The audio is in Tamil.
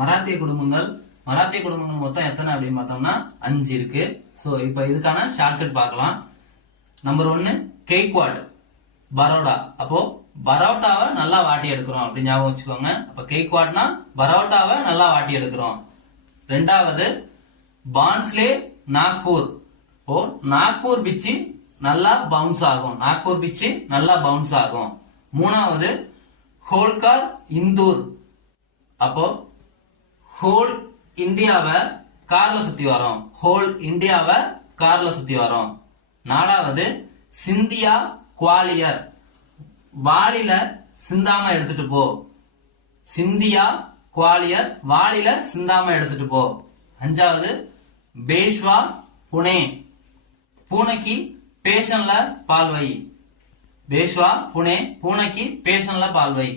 மராத்திய குடும்பங்கள் மொத்தம் எத்தனை அப்படின்னு பார்த்தோம்னா 5 இருக்கு. சோ இப்ப இதுக்கான ஷார்ட்கட் பார்க்கலாம். நம்பர் 1 கெய்க்வாட், பரோடா. அப்போ பரோட்டாவை நல்லா வாட்டி எடுக்கிறோம் அப்படின்னு ஞாபகம் வச்சுக்கோங்க. அப்ப கெய்க்வாட்னா பரோட்டாவை நல்லா வாட்டி எடுக்கிறோம். ரெண்டாவது பான்ஸ்லே நாக்பூர். இப்போ நாக்பூர் பிச்சு நல்லா பவுன்ஸ் ஆகும். மூணாவது ஹோல்கார் இந்தூர். அப்போ ஹோல் இந்தியாவை கார்ல சுத்தி வரோம். நாலாவது சிந்தியா குவாலியர், வாளில சிந்தாம எடுத்துட்டு போ. அஞ்சாவது பேஷ்வா புனே, பூனைக்கு பேஷன்ல பால் வை.